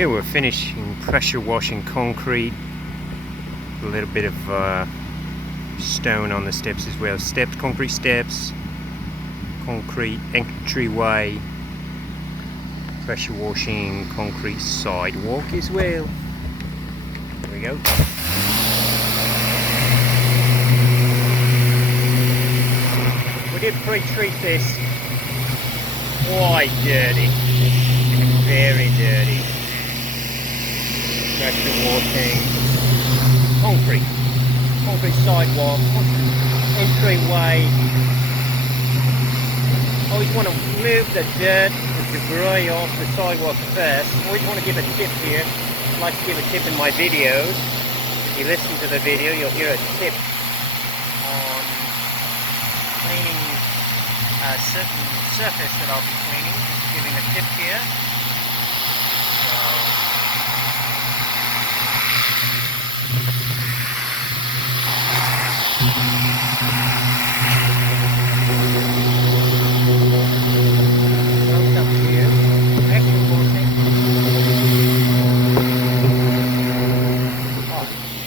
Here we're finishing pressure washing concrete. A little bit of stone on the steps as well. Concrete steps, concrete entryway, pressure washing concrete sidewalk as well. There we go. We did pre-treat this. Quite dirty. Very dirty. Pressure washing concrete sidewalk, entryway. Always want to move the dirt, the debris off the sidewalk first. Always want to give a tip here. I like to give a tip in my videos. If you listen to the video, you'll hear a tip on cleaning a certain surface that I'll be cleaning. Just giving a tip here.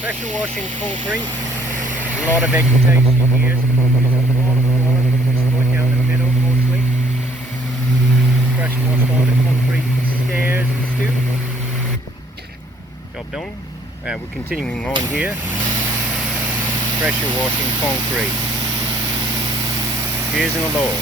Pressure washing concrete, a lot of vegetation here, just going down the middle mostly. Pressure wash all the concrete stairs and stoop. Job done. We're continuing on here. Pressure washing concrete. Cheers and a low.